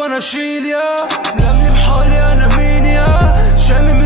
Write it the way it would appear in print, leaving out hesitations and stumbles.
وانا اشيل يا ململم حالي انا مين يا شامم